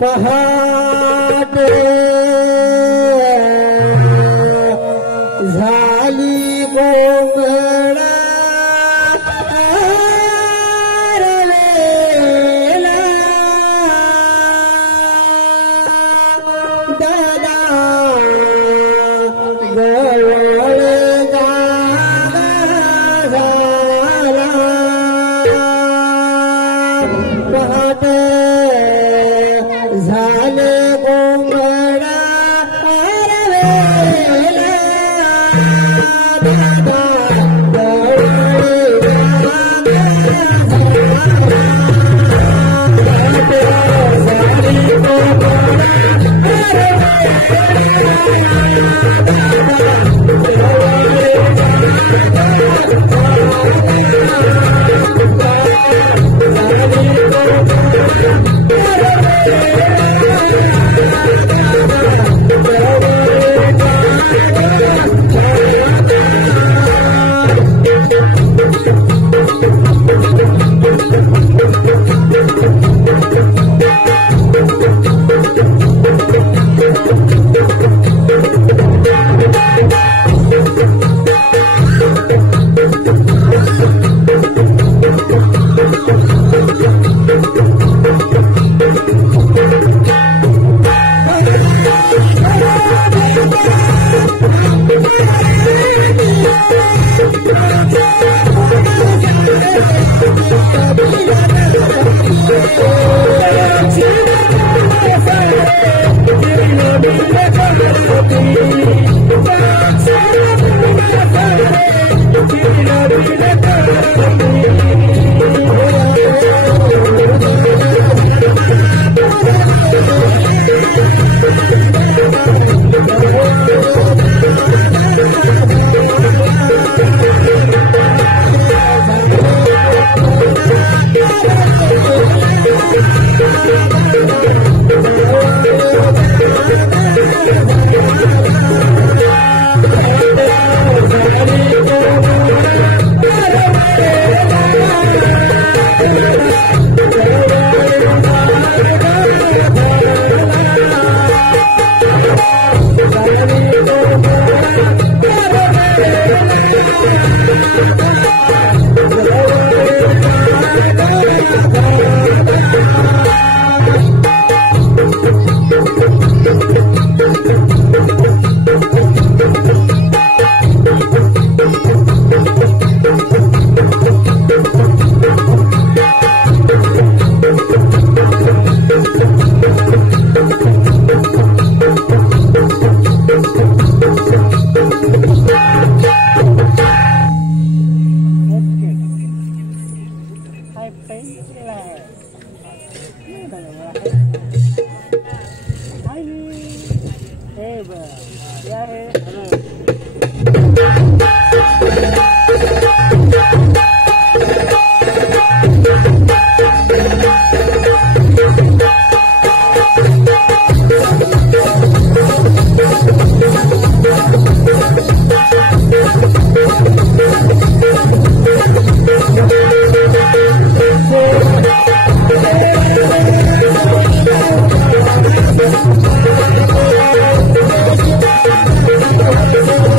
पहाटे झाली गोंगळा रलेला दादा गवळ जागा झाला पहाटे झाले गोंगळा रलेला दादा Oh,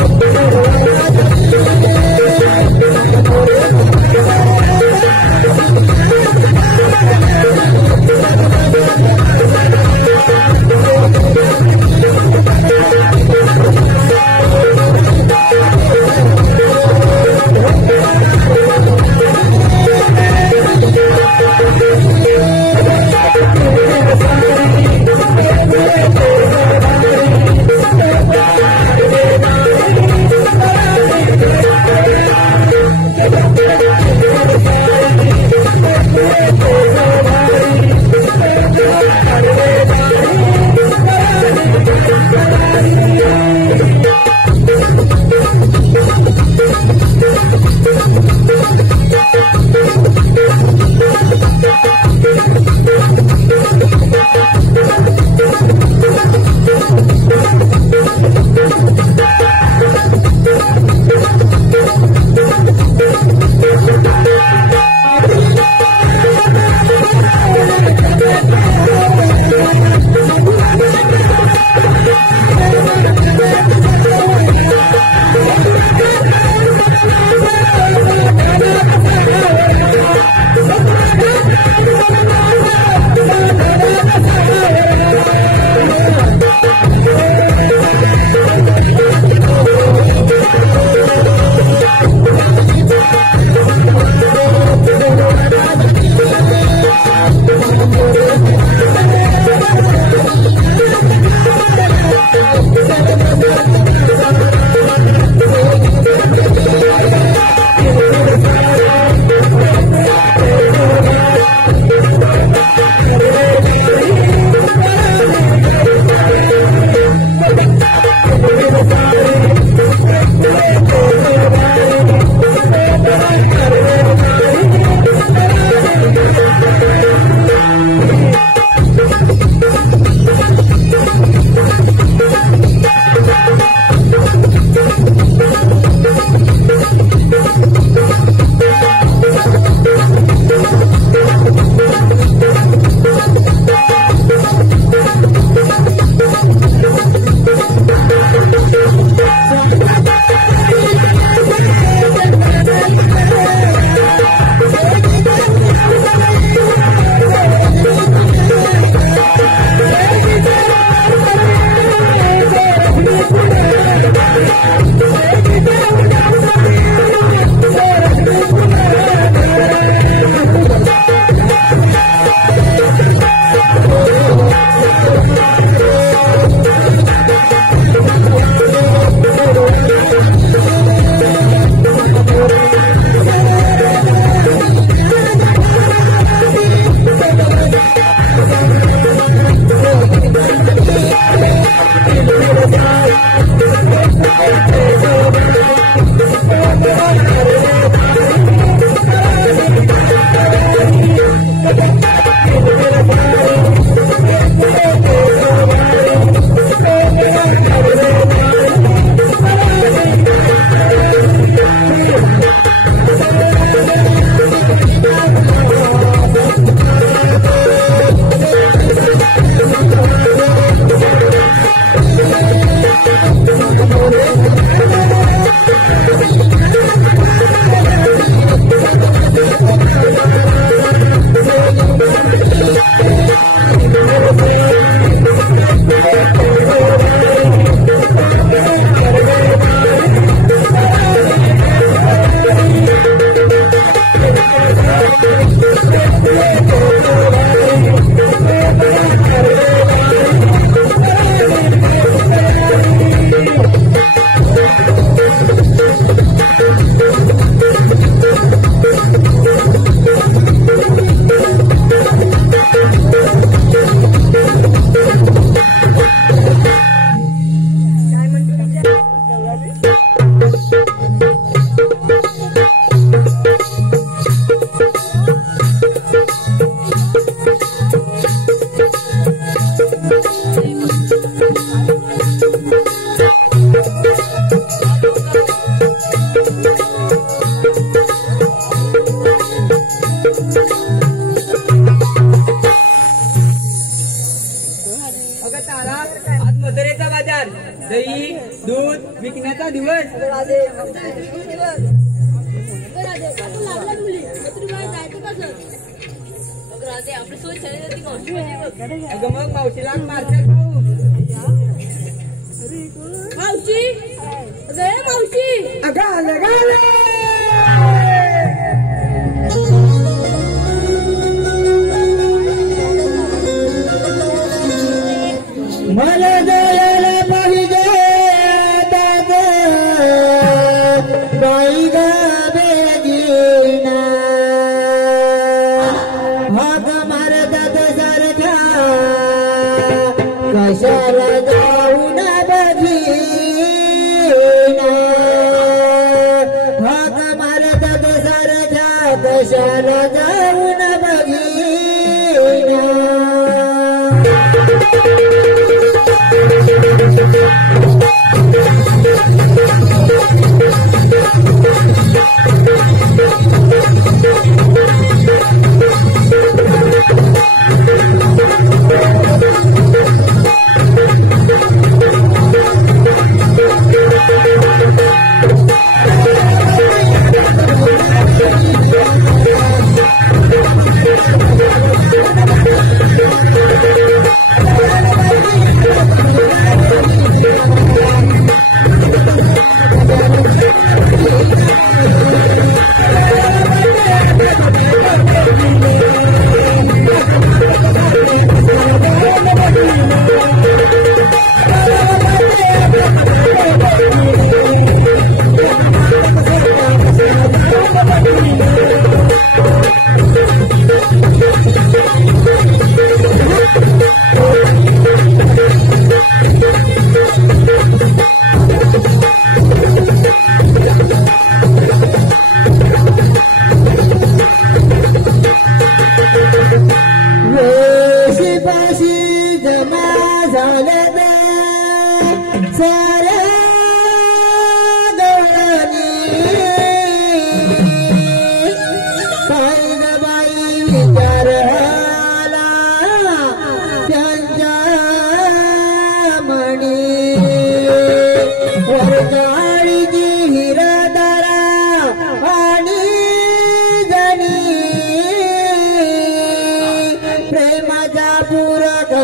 दही दूध विकण्याचा दिवस अगं मग मावशीला मारतात मावशी मावशी मला जायला पाहिजे बाई गाबेगिना हाक मारतात सारख्या कशाला जाऊन बघीना हाक मारतात सारख्या कशाला जाऊन बघीना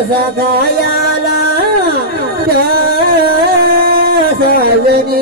सगायाला सजनी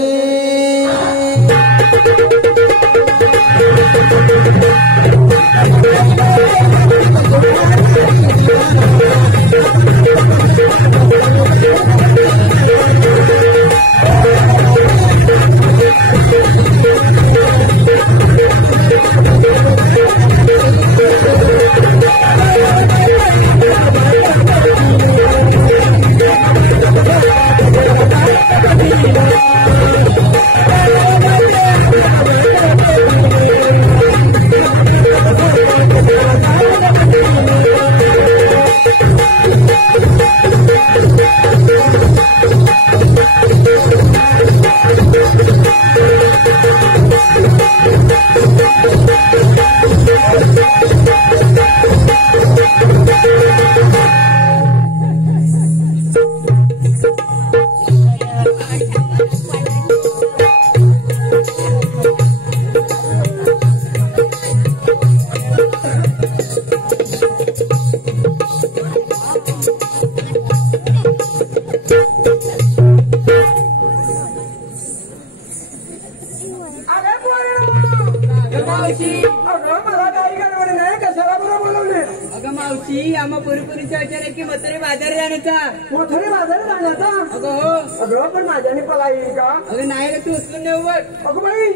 मावशी आम्हा पुरीपुरीचा विचार आहे की मथुरे बाजारी जाण्याचा. मोठरी बाजारात जाण्याचा. अगं हो. अगं पण माझ्याने पला येईल का? अगं नाही रे, तू उचलून नेऊ बघ. अगं बाई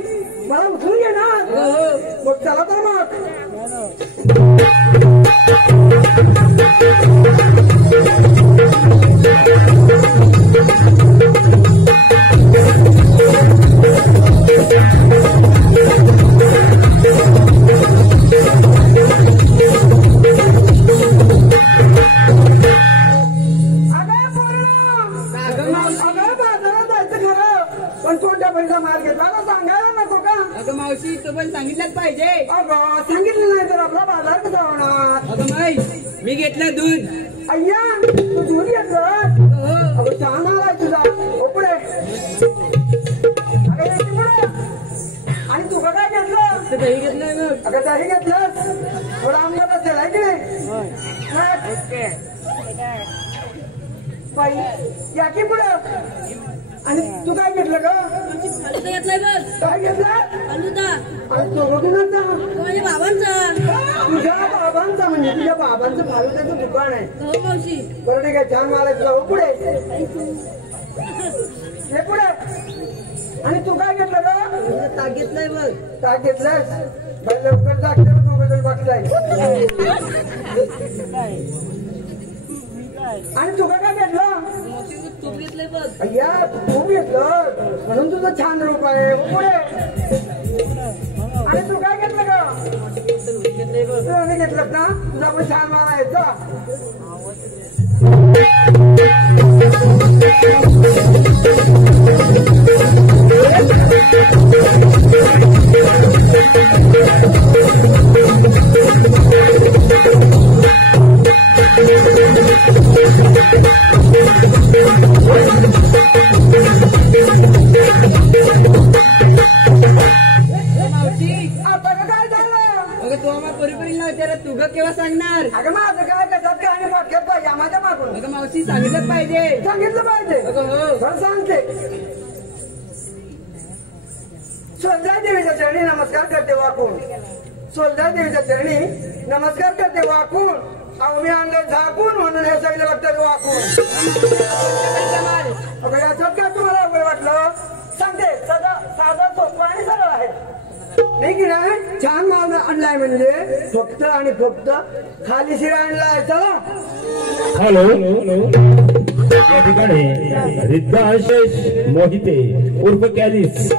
मला उचलून घे ना. अगं हो. मग चला तर मग. पण कोणत्या पैसा मार घेतला का सांगायला नको का? अगं मावशी तू पण सांगितलंच पाहिजे. अगं सांगितलं नाही तर आपला बाजार कसा होणार? अगं माई मी घेतलं दूध. अय्या तू दूध घेतलं? अगं हो. अगं छान आलाय तुझा. हो पुढे. अगं याची पुढे. आणि तू काय घेतलं? ते दही घेतलंय बघ. अगं दही घेतलंस? थोडा आमदार असेल आहे की नाही? बाई या की पुढे. आणि तू काय घेतलं ग? फालुदा घेतलाय बघ. काय घेतलं? फालुदा. आणि तो कुणाचा? तो माझ्या बाबांचा. तुझ्या बाबांचा म्हणजे तुझ्या बाबांचं फालुद्याचं दुकान आहे. हो मावशी. बरं ठीक आहे छान माल आहे तुला. हो पुढे. हे पुढे. आणि तू काय घेतलं ग? ताक घेतलाय बघ. ताक घेतलंस? बाई लवकर जागते दोघं जण बघताय. आणि तू काय घेतलं? तूप घेतलंय बघ. अय्या तू घेतलं म्हणून तुझं छान रूप आहे. हो पुढे. आणि तू काय घेतलं ग? तू घेतलं ना? तुझा पण छान माल आहे का? केव्हा सांगणार? अगं माझं काय कशात काय आणि फाटक्यात पाहिजे माझ्या मागून. अगं मावशी सांगितलं पाहिजे. सांगितलं पाहिजे. अगं हो. पण सांगते. सोलजा देवीच्या चरणी नमस्कार करते वाकून. सोलजा देवीच्या चरणी नमस्कार करते वाकून. अहो मी आणलं झाकून म्हणून हे सगळे बघतात वाकून. अगं याच्यात काय तुम्हाला अवघड वाटलं? सांगते साधा सोपं आणि सरळ आहे. नाही की नाही? छान माल आणलाय म्हणजे फक्त आणि फक्त खाली शिरा आणलाय. चला. हॅलो या ठिकाणी रिद्धा आशिष मोहिते उर्फ कॅलिस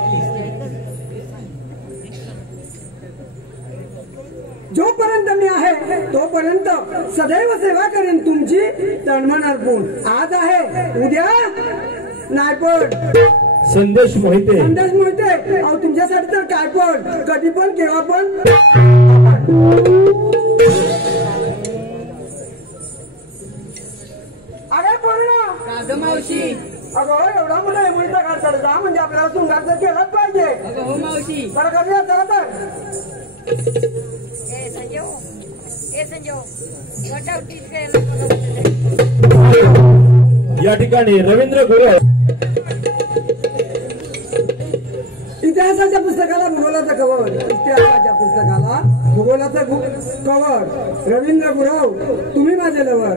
जोपर्यंत मी आहे तोपर्यंत सदैव सेवा करेन तुमची तणमन अर्पून. आज आहे उद्या नाही पण संदेश मोहिते. संदेश मोहिते. अहो तुमच्यासाठी तर काय पण कधी पण केव्हा पण. अरे बोल ना. अगं मावशी. अगं एवढा मोठा एवढीचा काढतात जा म्हणजे आपल्याला सुंगारचं केलंच पाहिजे. अगं हो मावशी. बरं करूया चला तर. या ठिकाणी रवींद्र गुरव. इतिहासाच्या पुस्तकाला भूगोलाचा कवर. इतिहासाच्या पुस्तकाला भूगोलाचा कवर. रवींद्र गुरव तुम्ही माझे लवर.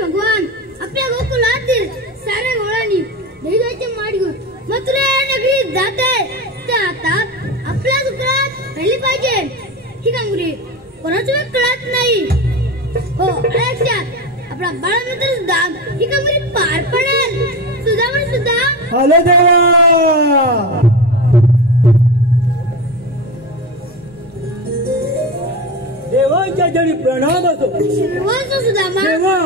भगवान आपल्या गोकुळातील सारे गोळांनी दहिदाची माठ घेऊन मथुरा नगरीत जाते त्या हातात आपल्या दुकानात राहिली पाहिजे ही कांगुरी कोणाच्या कळत नाही हो लक्षात आपला बाळमित्र सुद्धा ही कांगुरी पार पडेल सुद्धा सुद्धा आलो देवा देवाच्या जरी प्रणाम असो शिवाचा सुद्धा देवा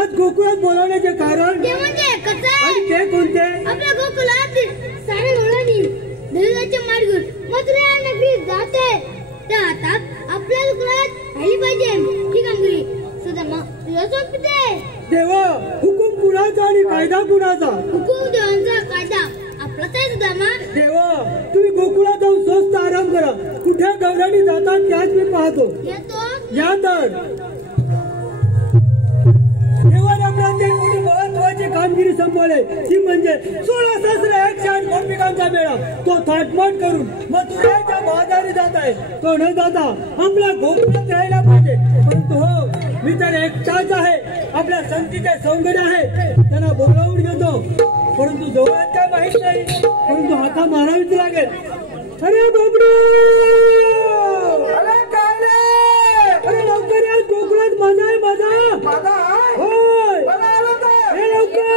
आज गोकुळात बोलावण्याचे कारण ते म्हणजे एकच आहे आणि ते कोणते आपल्या गोकुळातील सारे गोळांनी दहिदाची माठ घेऊन मथुरा नगरीत जाते त्या हातात आपल्या दुकानात राहिली पाहिजे ही कांगुरी सुद्धा तुझ्या सोबते देवा हुकूम कुणाचा आणि कायदा कुणाचा हुकूम देवांचा कायदा आपलाच आहे सुद्धा देवा तुम्ही गोकुळात जाऊन स्वस्त आराम करा कुठे गवराणी जातात त्याच मी पाहतो येतो या तर देवाने आपल्याला एक मोठी महत्वाची कामगिरी संपवली ती म्हणजे 16,108 गोपिकांचा मेळा तो थाटमाट करून मथुरेच्या महादारी जात आहे तो न जाता आपल्या गोकुळात राहायला पाहिजे परंतु हो मी तर एकटाच आहे आपल्या संतीचे सौंगड आहे त्यांना बोलावून घेतो परंतु जवळच्या माहित नाही परंतु हाता मारावीच लागेल अरे बाबडू अरे लवकर या गोकुळात मजा आहे मजा होय हे लवकर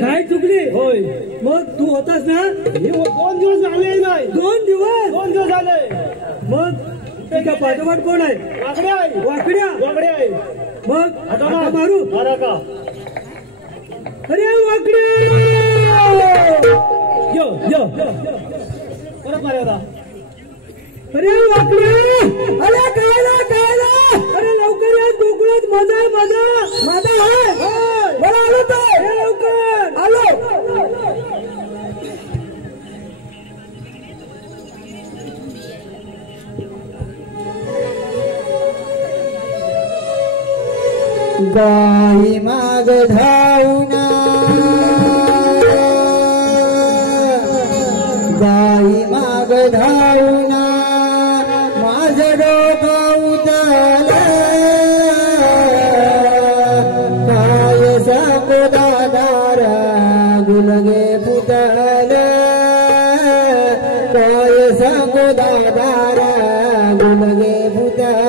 काय चुकली होय मग तू होतास ना 2 दिवस झाले नाही 2 दिवस झाले मग त्याच्या पाठोपाठ कोण आहे वाकड्या आहे मग आता मारू मारा का अरे वाकड्या यो परत मारा अरे वाकड्या अरे काय अरे लवकर या गोकुळात मजा आहे मला आलो तर लवकर आलो गाई माग धावना गाई माग धावना माझं डोकं उतरलं काय सांगू दादारा गुलगे फुटलं काय सांगू दादारा गुलगे फुटलं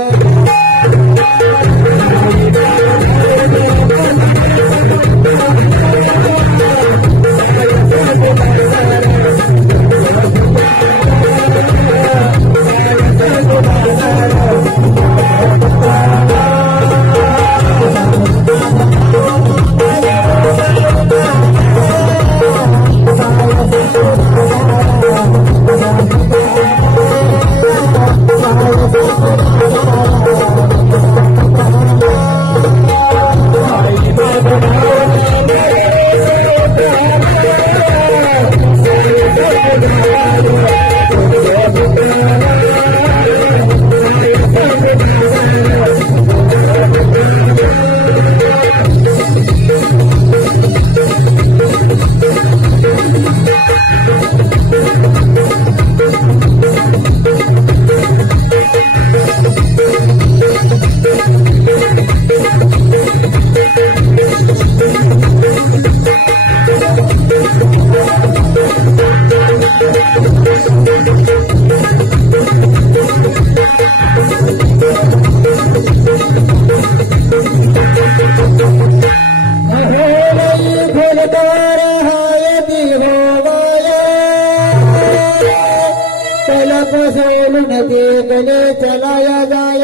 पहिले चलाया जाय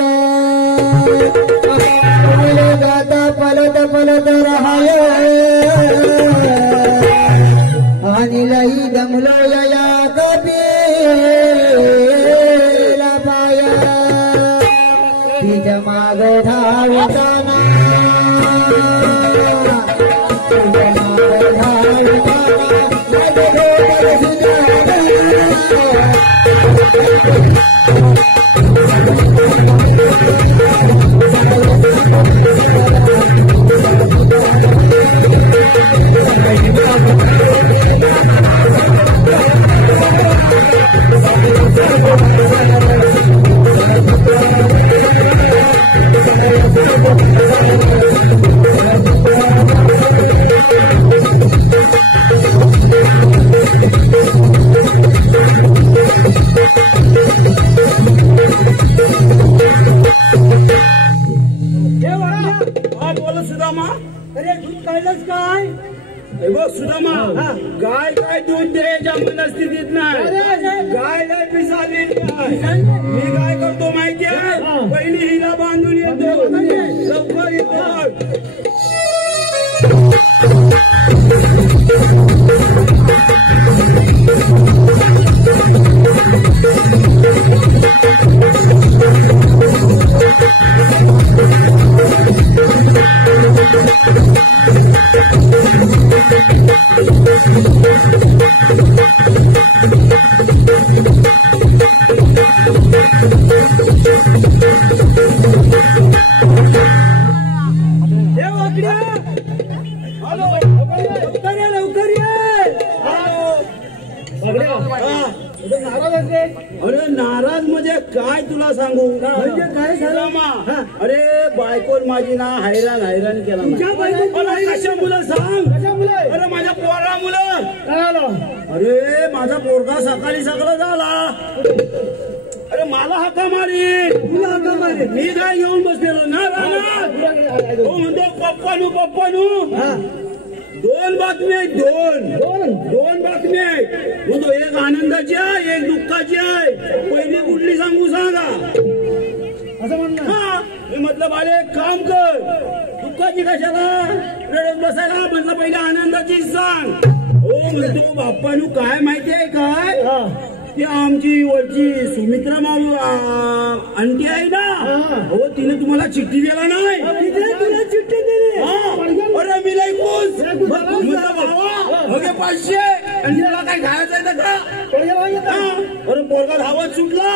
जाता पलत पलत रहाय आणि लई दमलो या कबीला पाय तिच्या माग धावताना तिच्या माग सुदामा गाय काय दूध द्यायच्या मनस्थितीत नाही गाय लय पिसाली मी काय करतो माहितीये पहिली हिला बांधून येतो लवकर येतो अरे नाराज म्हणजे काय तुला सांगू म्हणजे काय अरे बायकोन माझी ना हैराण हैराण केला कशा मुलं सांग अरे माझ्या पोरा मुलं अरे माझा पोरगा सकाळी सकाळ झाला अरे मला हाका मारी तुला हाका मारी मी काय घेऊन बसलेलो ना राहणार तो म्हणतो पप्पानू पप्पानू दोन बातम्या आहेत दोन बातम्या आहेत म्हणतो एक आनंदाची आहे एक दुःखाची आहे पहिली कुठली सांगू सांगा असं म्हणणं मी म्हटलं बाळे एक काम कर दुःखाची कशाला रडत बसायला म्हटलं पहिल्या आनंदाची सांग हो म्हणतो बाप्पानू काय माहिती आहे काय ती आमची वरची सुमित्रा माऊ आंटी आहे ना हो तिने तुम्हाला चिठ्ठी दिला नाही तुला चिठ्ठी दिली अरे मी लई खुश भावा अगे 500 आणि तुला काय खायचं आहे का अरे पोरगा धावत सुटला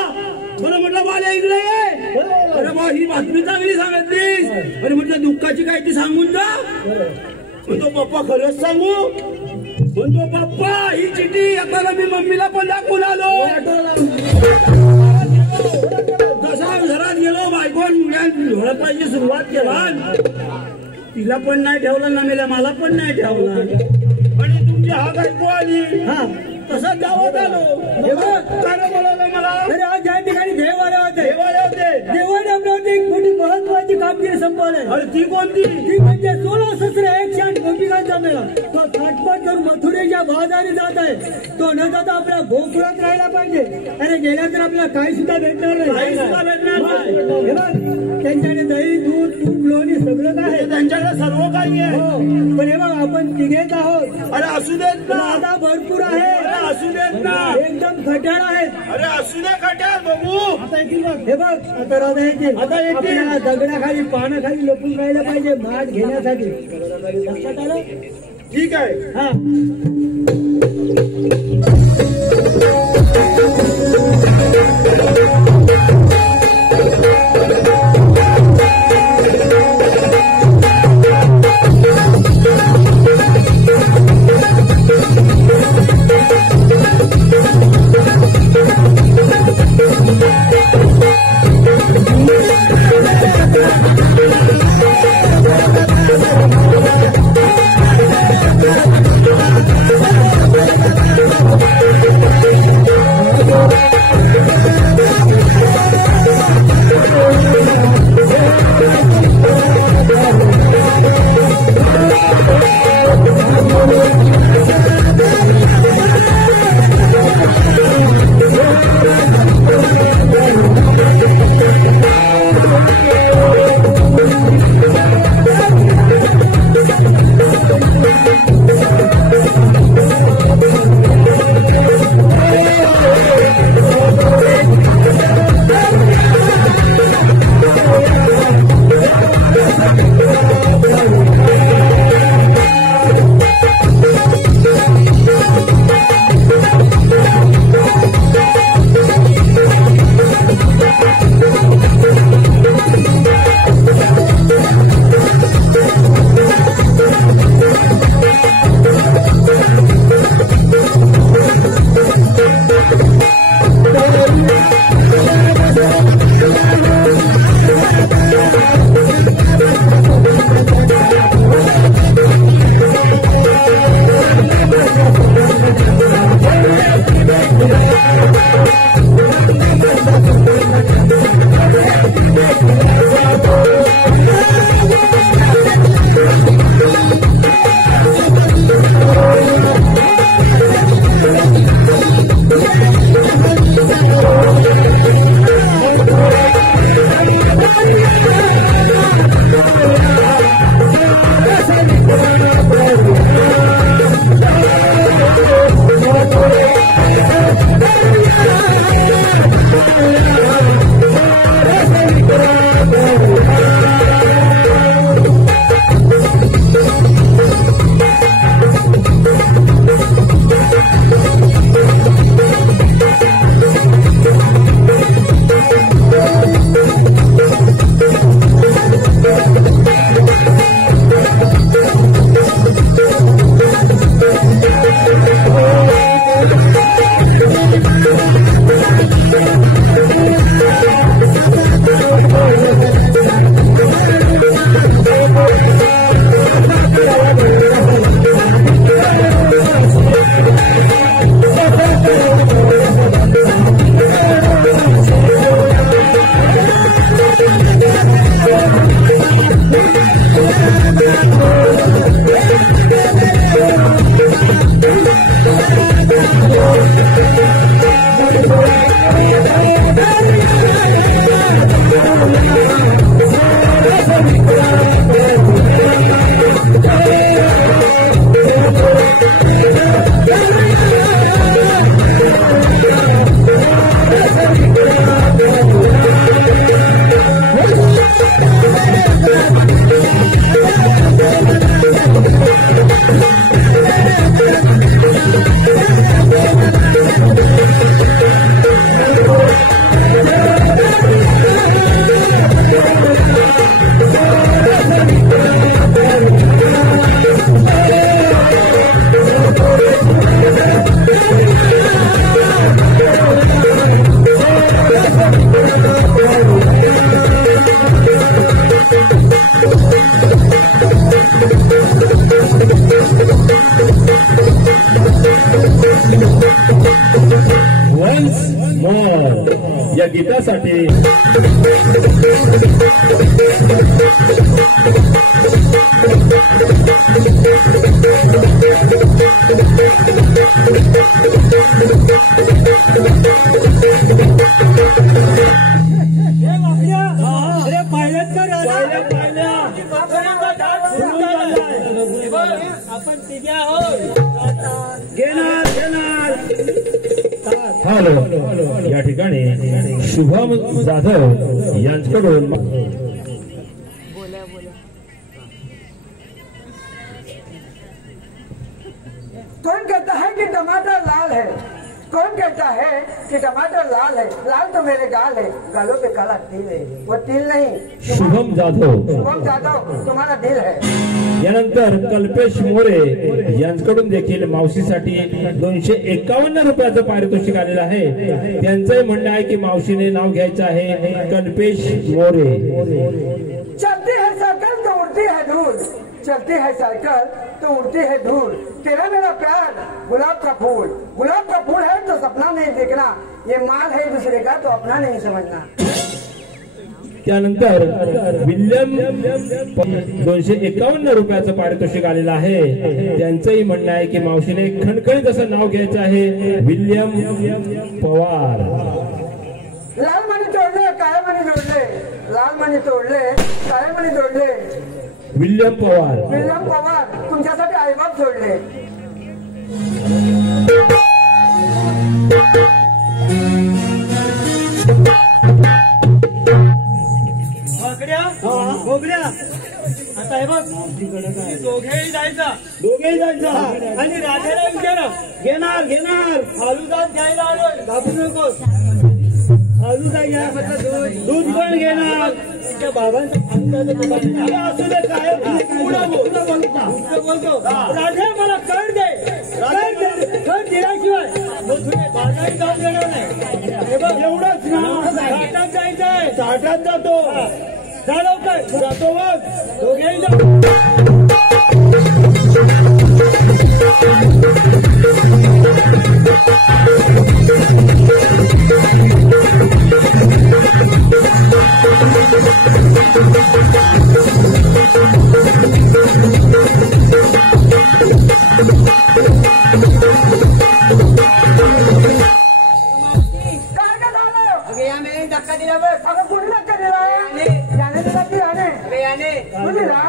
बरं म्हटलं बाल्या इकडे ये अरे बा ही बातमी चांगली सांगितलीस अरे म्हटलं दुःखाची काय ती सांगून जा म्हणतो पप्पा खरंच सांगू म्हणतो पप्पा ही चिठ्ठी आता मी मम्मीला पण दाखवून आलो जसा घरात गेलो बायकोन झोडपायची सुरुवात केला तिला पण नाही ठेवला ना मला पण नाही ठेवला आणि तुमची हा बायको आली तसंच गावात आलो काय बोलवलं मला अरे आज ज्या ठिकाणी देवाले होते देवाने आपल्यावरती एक मोठी महत्वाची कामगिरी संपवली अरे ती कोणती ती म्हणजे 16 ससरे 108 गोपिकांचा मेळा तो थाटपाट करून मथुरेच्या बाजारी जात आहे तो न जाता आपल्या गोकुळात राहायला पाहिजे अरे गेल्या तर आपल्याला काही सुद्धा भेटणार नाही त्यांच्याकडे दही दूध तूप लोणी सगळं काय आहे त्यांच्याकडे सर्व काही आहे पण हे बघ आपण तिघेच आहोत अरे असू देत ना आता भरपूर आहे असू देत ना एकदम खट्याळ आहेत अरे असू दे खट्याळ बघू आता येतील बघ हे बघ आता राधा येतील आता येतील दगडाखाली पानाखाली लपून राहायला पाहिजे माठ घेण्यासाठी लक्षात आलं ठीक आहे हा Thank you. या गीतासाठी आपण तिघे आहोत. हॅलो या ठिकाणी शुभम जाधव यांच्याकडून कौन कहता है कि टमाटर लाल है? कौन कहता है कि टमाटर लाल है? लाल तो मेरे गाल है, गालों पे काला तिल है. वो तिल नहीं, शुभम जाधव तुम्हारा दिल है. यानंतर कल्पेश मोरे यांच्याकडून देखील मावशीसाठी 251 रुपयाचं पारितोषिक आलेलं आहे. त्यांचंही म्हणणं आहे की मावशीने नाव घ्यायचं आहे कल्पेश मोरे. चलती है साइकिल तो उड़ती है धूल, चलती है साइकिल तो उड़ती है धूल. तेरा मेरा प्यार गुलाब का फूल, गुलाब का फूल है तो सपना नहीं देखना, ये माल है दूसरे का तो अपना नहीं समझना. त्यानंतर विल्यम 251 रुपयाचं पारितोषिक आलेलं आहे. त्यांचंही म्हणणं आहे की मावशीने खणखणीत असं नाव घ्यायचं आहे विल्यम पवार. लाल मणी तोडले काळे मणी जोडले, लाल मणी तोडले काळे मणी जोडले. विल्यम पवार. विल्यम पवार तुमच्यासाठी आईबाप जोडले. गोगड्या आता हे बघ दोघेही जायचा आणि राजाला विचारा घेणार घेणार फालुदा घ्यायला आलोय घाबरू नकोस फालुदा घ्या दूध पण घेणार तुझ्या बाबांचं फालुदाचं दुकान आहे. असू दे काय बोलतो राजा मला कळ दे कळ दिल्याशिवाय तुझे बाजारात जाऊन देणार नाही. हे बघ एवढंच ना ताटात जायचंय ताटात जातो चालव काय जातो बघ दोघेही जाऊ अगं या मेने धक्का दिला बघ. अगं कोणी धक्का दिला याने धक्का दिला ने. अरे याने तू दिला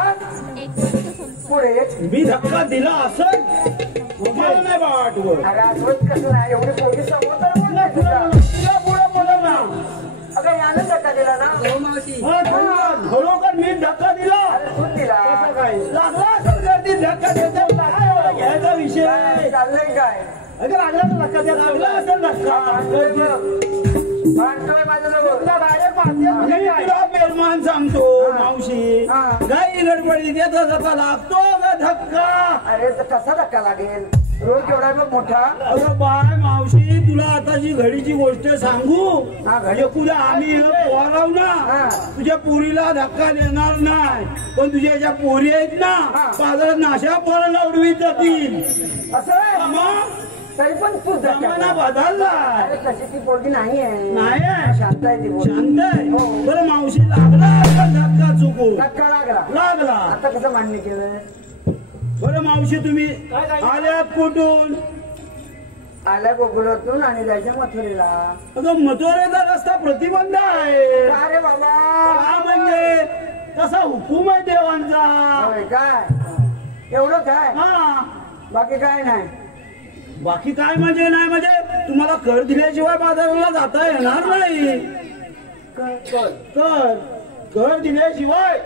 पुढे. मी धक्का दिला असं मला नाही वाटवं. अरे आठवत कसं नाही एवढे पोलीस समोर तर बोलला तुला पुढे बोलव ना. अगं याने धक्का दिला ना. हो मावशी खरोखर मी धक्का दिला अरे तू दिला लागला असेल गर्दी धक्का देतो घ्यायचा विषय काय चाललंय काय. अगं लागला तर धक्का द्या लागला असेल धक्का भांडतोय माझ्याजवळ. मी तुला मेहमान सांगतो मावशी हा. गाई गडबडीत येतो धक्का लागतो ग धक्का. अरे तर कसा धक्का लागेल रोज केवढा आहे बघ मोठा. अगं बाय मावशी तुला आताची घडीची गोष्ट सांगू हा, घडी. तुला आम्ही पोराव ना हा. तुझ्या पोरीला धक्का देणार नाही पण तुझ्या ज्या पोरी आहेत ना हा. बाजारात नाशा पोराला उडवीत जातील. असं आहे मग तरी पण तू जमाना धक्का. बदललाय अरे तशी ती पोरगी नाही आहे. नाही आहे. शांत आहे ती पोरगी. शांत आहे हो. बरं मावशी लागला असेल धक्का चुकू धक्का लागला. लागला आता कसं मान्य केलं. बरं मावशी तुम्ही आल्यात कुठून आल्या गोकुळातून आणि जायच्या मथुरेला. अगं मथुरेचा रस्ता प्रतिबंध आहे अरे बाबा हा म्हणजे तसा हुकूम आहे देवांचा. होय काय एवढं काय हा बाकी काय नाही. बाकी काय म्हणजे नाही म्हणजे तुम्हाला कर दिल्याशिवाय बाजाराला जाता येणार नाही. कर दिल्याशिवाय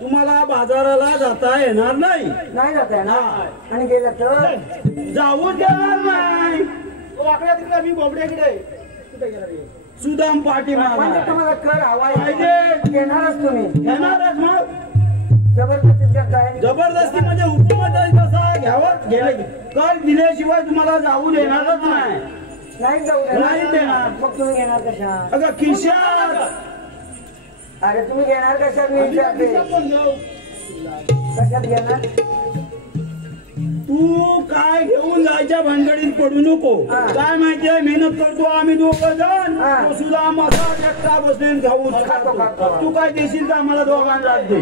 तुम्हाला बाजाराला जाता येणार नाही. नाही जात आहे ना. आणि गेलं तर जाऊच देणार नाही. वाकड्या तिकडे मी बोबड्याकडे कुठे गेला रे सुदाम पाठी म्हणजे तुम्हाला कर हवा पाहिजे. घेणारच तुम्ही. घेणारच मग जबरदस्तीच करताय. जबरदस्ती म्हणजे हुकुमत कसा घ्यावं गेले कर दिल्याशिवाय तुम्हाला जाऊ देणारच नाही. नाही जाऊ नाही देणार. मग तुम्ही घेणार कशा. अगं खिशात अरे तुम्ही घेणार कशात मी विचारते. कशात घेणार. तू काय घेऊन जायच्या भानगडीत पडू नको. हा. काय माहितीये मेहनत करतो आम्ही दोघं जण हा. तो सुद्धा माझा एकटा बसलेन खाऊ खातो. तू काय देशील तर आम्हाला दोघांना दे.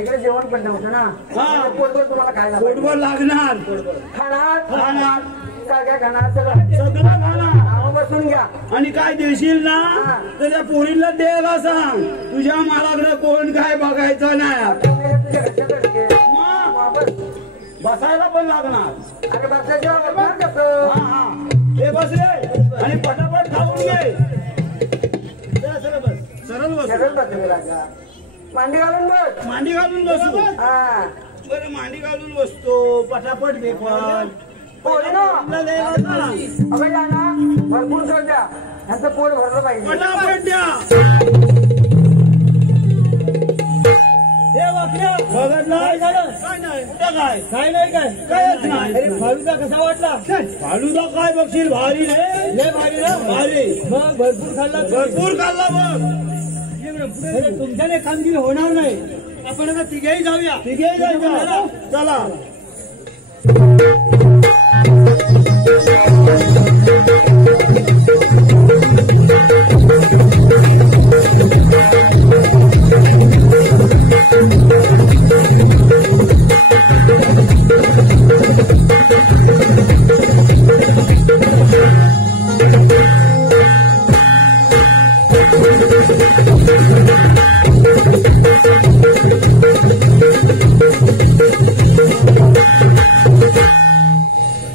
इकडे जेवण पण नव्हतं ना. हा. पोटभर तुम्हाला खायला पोटभर लागणार खाणार खाणार काय काय खाणार सगळं. सगळं खाणार नावं बसून घ्या. आणि काय देशील ना हा. तर त्या पोरीला द्यायला सांग तुझ्या मालाकडे कोण काय बघायचं नाही. तुझ्या घरच्याकडे घे. मग वापस. बसायला पण लागणार. अरे बसायचं वापरणार कसं. हा हा हे बस रे आणि पटापट खाऊन घे. सरळ बस सरळ बस सगळं बसले राजा. मांडी घालून बस. मांडी घालून बसू. हा बरं मांडी घालून बसतो पटापट दे पण पोरी ना. द्यायला सांग. अगं या ना भरपूर कर द्या. ह्यांचं पोट भरलं पाहिजे. पटापट द्या. हे वाकड्या बघितलं? काय झालं काय नाही कुठं काय काय नाही काय कायच नाही. अरे फालुदा कसा वाटला फालुदा काय बघशील भारी रे लय भारी ना भारी मग भरपूर खाल्ला भरपूर खाल्ला बघ. अरे तुमच्याने कामगिरी होणार नाही. आपण आता तिघेही जाऊया. तिघे जायचं चला.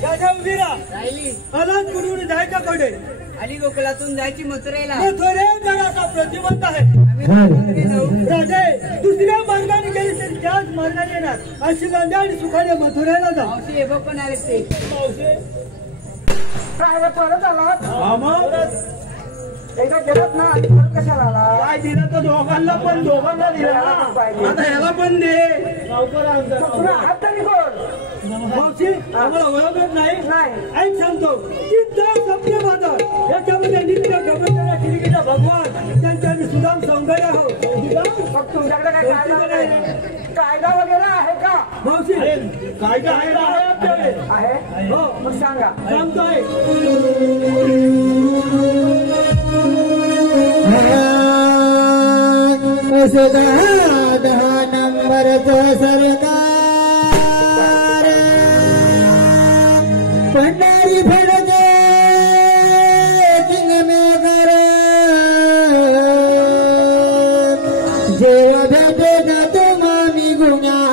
राजा उभी राहा. मरणात येणार अशी बांधा आणि सुखाने मथुरेला जा. हे बघ पण आले ते काय परत आला हा मग एकदा गेलात ना आणि परत कशाला आला काय दिलं तर दोघांना दिला आता ह्याला पण दे. तुला हात तरी कोण मावशी आम्हाला ओळखत नाही. नाही. ऐक सांगतो तिथं सत्य बाजार याच्यामध्ये नित्य गमन किरीचा भगवान त्यांच्या सुदाम सौंदर्य आहोत. मग तुमच्याकडे काय कायदा वगैरे आहे का मावशी कायदा आहे आमच्याकडे आहे हो मग सांगा सांगतोय. दहा नंबरचं सरकार पंढरी फडके किंगमेकर जेव्हा भेटे ना तुम्हा मी गुन्ह्यात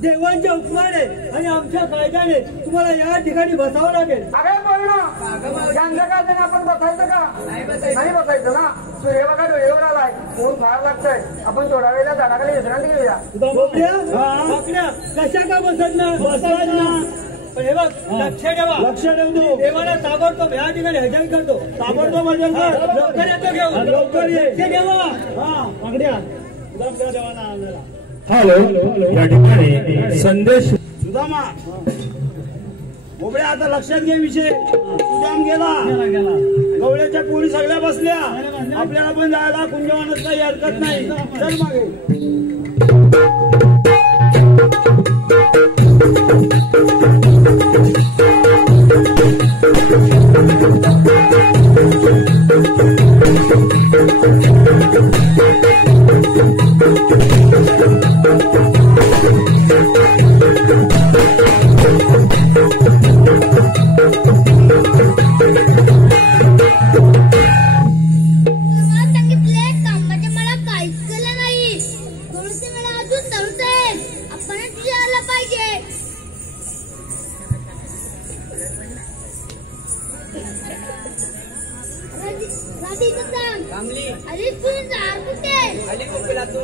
देवांच्या उपमाने आणि आमच्या कायद्याने तुम्हाला या ठिकाणी बसावं लागेल. अरे बोल ना ज्यांचं काय त्यांना आपण बसायचं का नाही बसायचं ना. सूर्य बघा डोळेवर आलाय ऊन फार लागतंय. आपण थोडा वेळेला झाडाखाली विश्रांती घेऊया. कशा का बसत ना बसत ना पण हे बघ लक्ष ठेवा. लक्ष ठेवतो. देवाला ताबडतोब ह्या ठिकाणी हजर करतो. ताबडतोब हजर कर. लवकर येतो घेऊन. लवकर ये. लक्ष ठेवा. हा मागण्या सुदामच्या देवाला आणलेला. हॅलो, या ठिकाणी संदेश. सुदामा बोबड्या आता लक्षात घे विषय. सुदाम गेला. गवळ्याच्या पोरी सगळ्या बसल्या. आपल्याला पण जायला कुंजवानात काही हरकत नाही. चल मागे.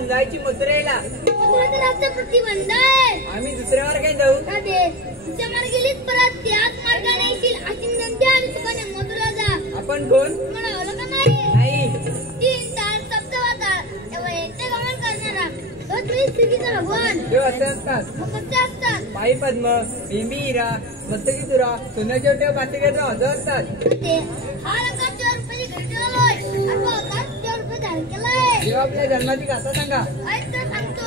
जायची मथुरेला. प्रतिबंध आहे. आम्ही दुसऱ्या मार्गाने जाऊ. तुझ्या मार्गे गेलीच परत त्याच मार्गाने येशील. अशी नंदी आणि सुखाने मथुरा जा. आपण कोण? मला ओळख नाही. नाही. 3 तार सप्तवातार तेव्हा येथे गमन करणारा तो तुम्ही श्रीचा भगवान. ते असे असतात. मग कसे असतात? पायी पद्म, बिंबी हिरा, मस्तकी तुरा, सोन्याच्या ठेव पाचेकरता हजर असतात. ते हा रंगाच्या रुपये घडवलोय आणि अवतारच्या रुपये धारण केलाय. जेव्हा आपल्या जन्माची गाथा सांगा. ऐक तर सांगतो.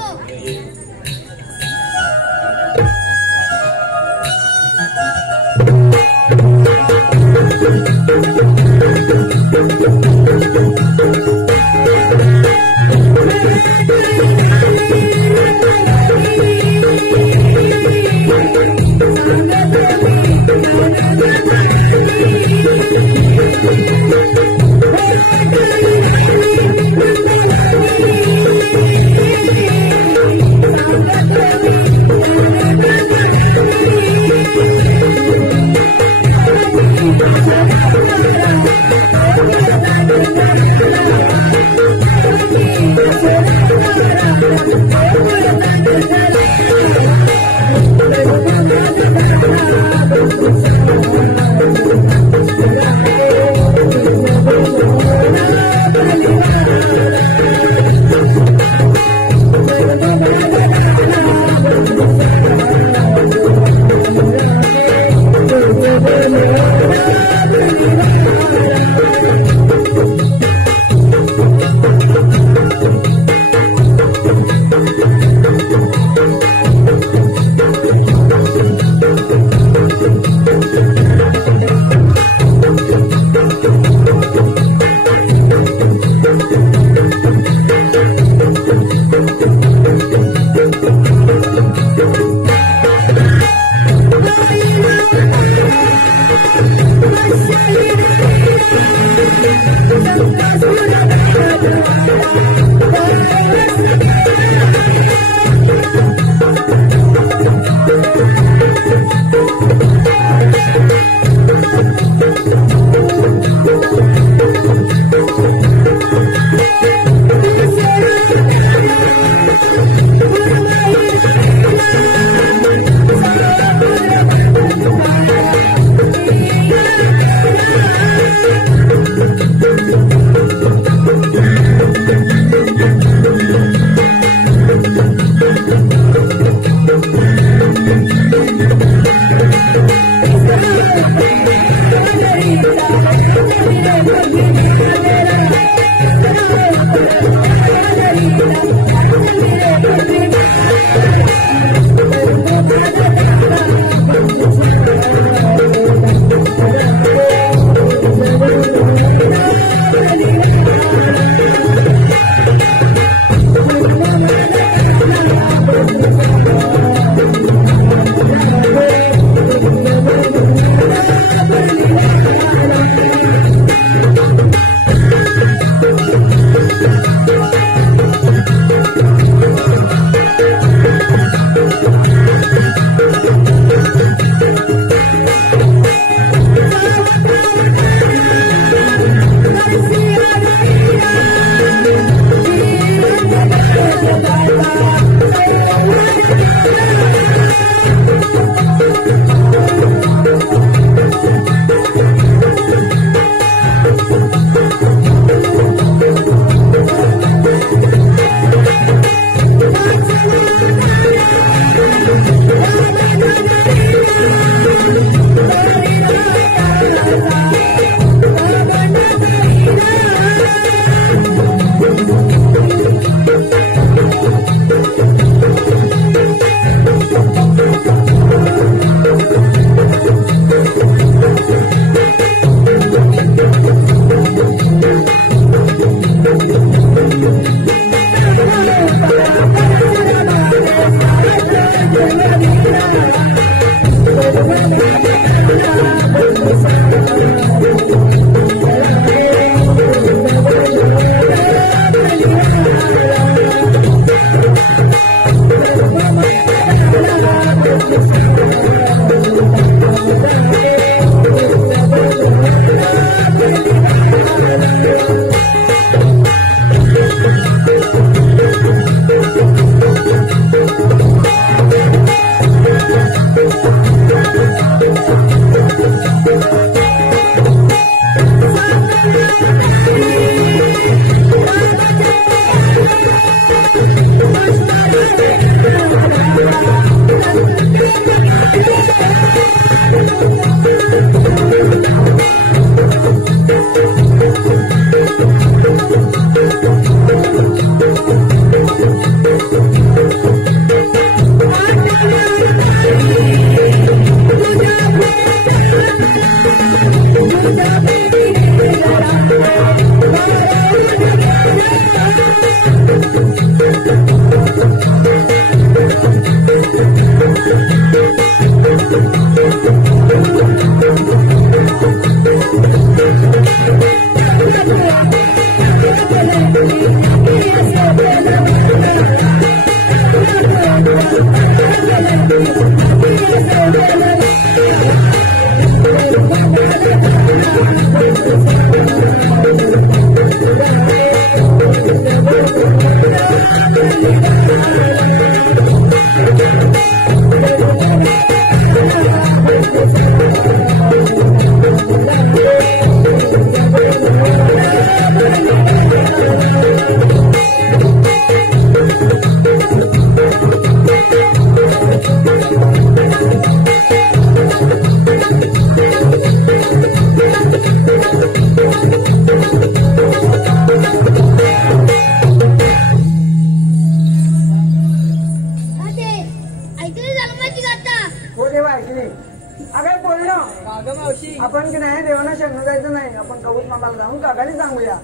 आपण की नाही देवाना शरण जायचं नाही, आपण कौत मागायला जाऊन काकाने सांगूया.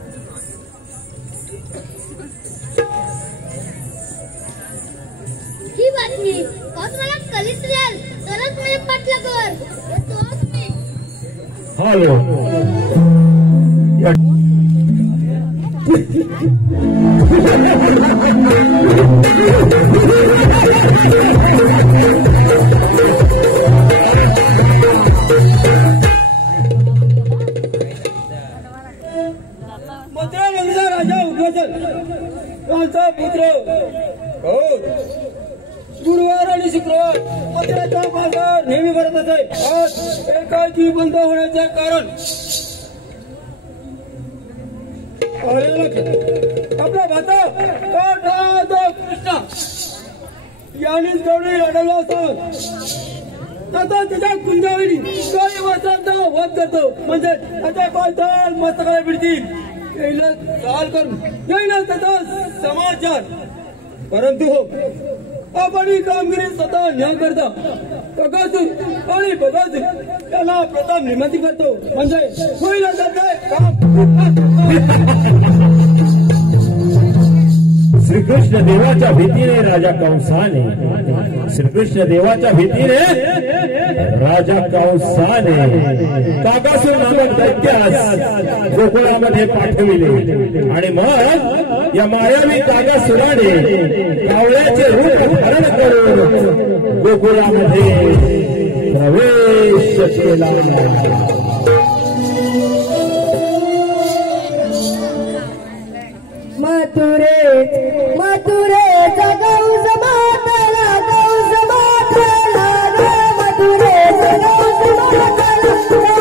ही बातमी मला कधीच द्याल तरच मी पाठला कर. हॅलो मथुरा नगरीचा राजा उद्वासन यांचा पुत्र गुरुवार आणि शुक्रवार मथुराचा बाजार नेहमी भरत असे. आज एकाची बंद होण्याचे कारण आपला भाता राधा कृष्ण यांनीच गवळी लढवला असत. आता त्याच्या कुंजावली काही वासांचा वध करतो, म्हणजे त्याच्या पालचाल मस्तकाला पिडतील यायला चाल करून यायला त्याचा समाचार. परंतु हो आपण ही कामगिरी स्वतः न्याय करता बघासून आणि बघासून त्यांना प्रथम निमंत्रित करतो, म्हणजे होईल त्याचे काम. श्रीकृष्ण देवाच्या भीतीने राजा कंसाने श्रीकृष्ण देवाच्या भीतीने राजा कंसाने काकासूर नामक दैत्यास गोकुळामध्ये पाठविले आणि मग या मायावी काकासुराने कावळ्याचे रूप धारण करून गोकुळामध्ये प्रवेश केला. मथुरेचा गौस मातला गौस मातला मथुरेचा गौस मातला गौस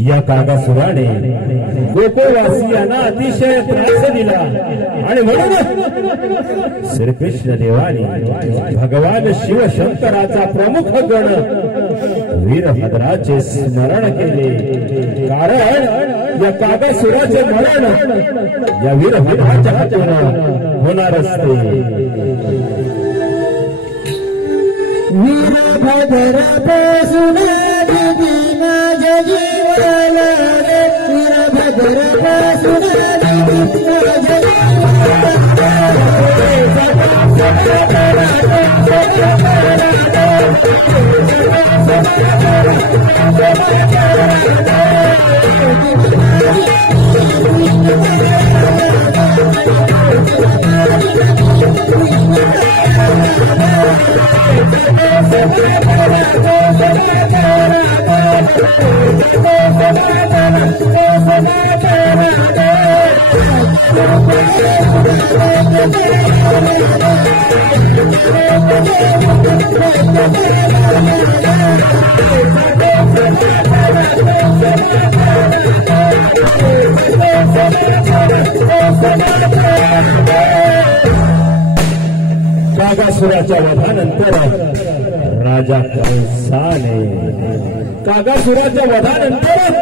या काकासुराने गोकुळवासियांना अतिशय त्रास दिला आणि म्हणून श्रीकृष्ण देवाने भगवान शिवशंकराचा प्रमुख गण वीरभद्राचे स्मरण केले. कारण या काकासुराचे मरण या वीरभद्राच्या हातून होणार असते. वीरभद्रापासून माझ्या जीवाला वीरभद्रापासून माझ्या कागासुराच्या वधानंतर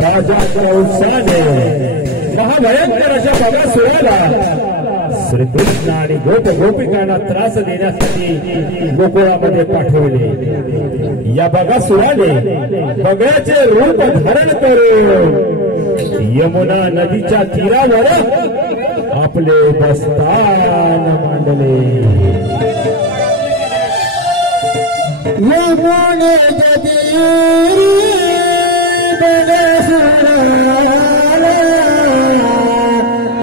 राजा कंसाने महाभयंकर अशा बगासुराला श्रीकृष्ण आणि गोपिकांना त्रास देण्यासाठी गोकुळामध्ये पाठवले. या बगासुराने बगळ्याचे रूप धारण करून यमुना नदीच्या तीरावर आपले बस्तान मांडले. यमुने तीरी बगासुराला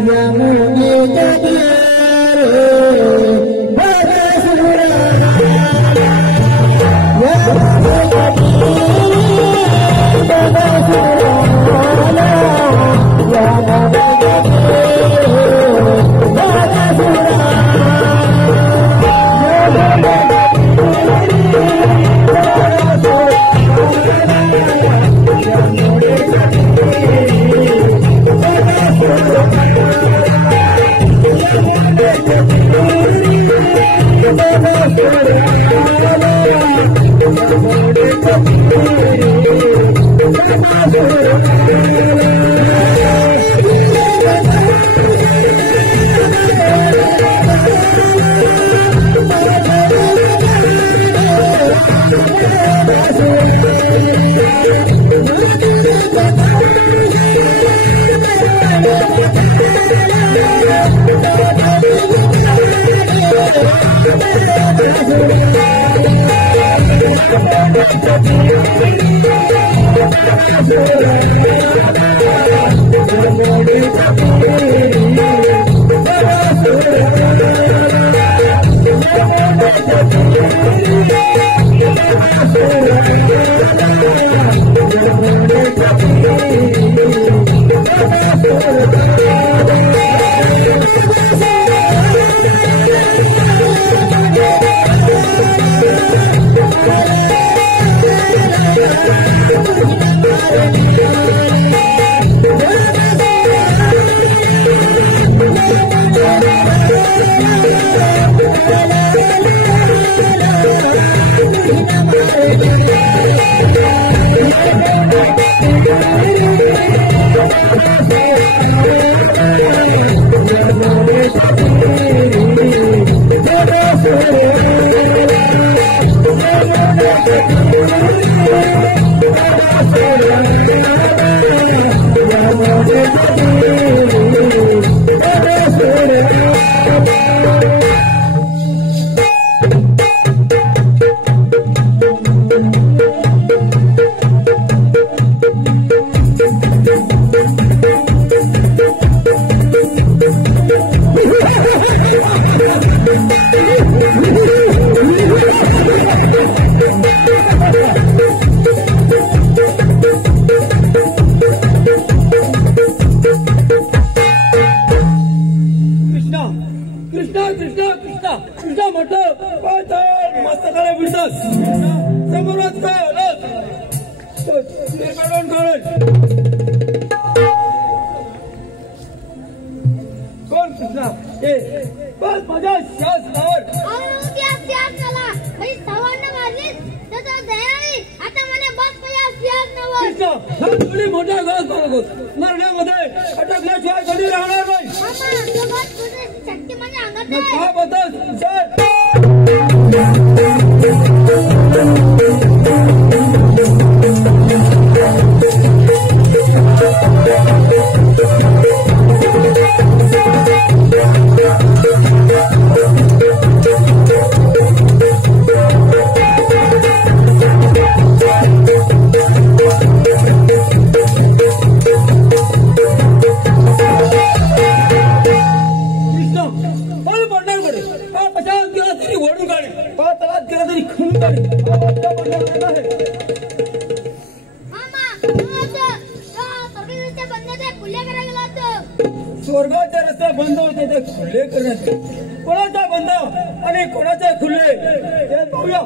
यमुने तीरी बगासुराला स्वर्गाच्या रस्ते बंद होते ते खुले करण्यात येईल. कोणाचा बंद आणि कोणाचा खुले ते पाहूया.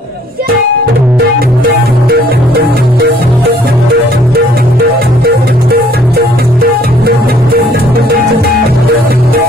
Thank you.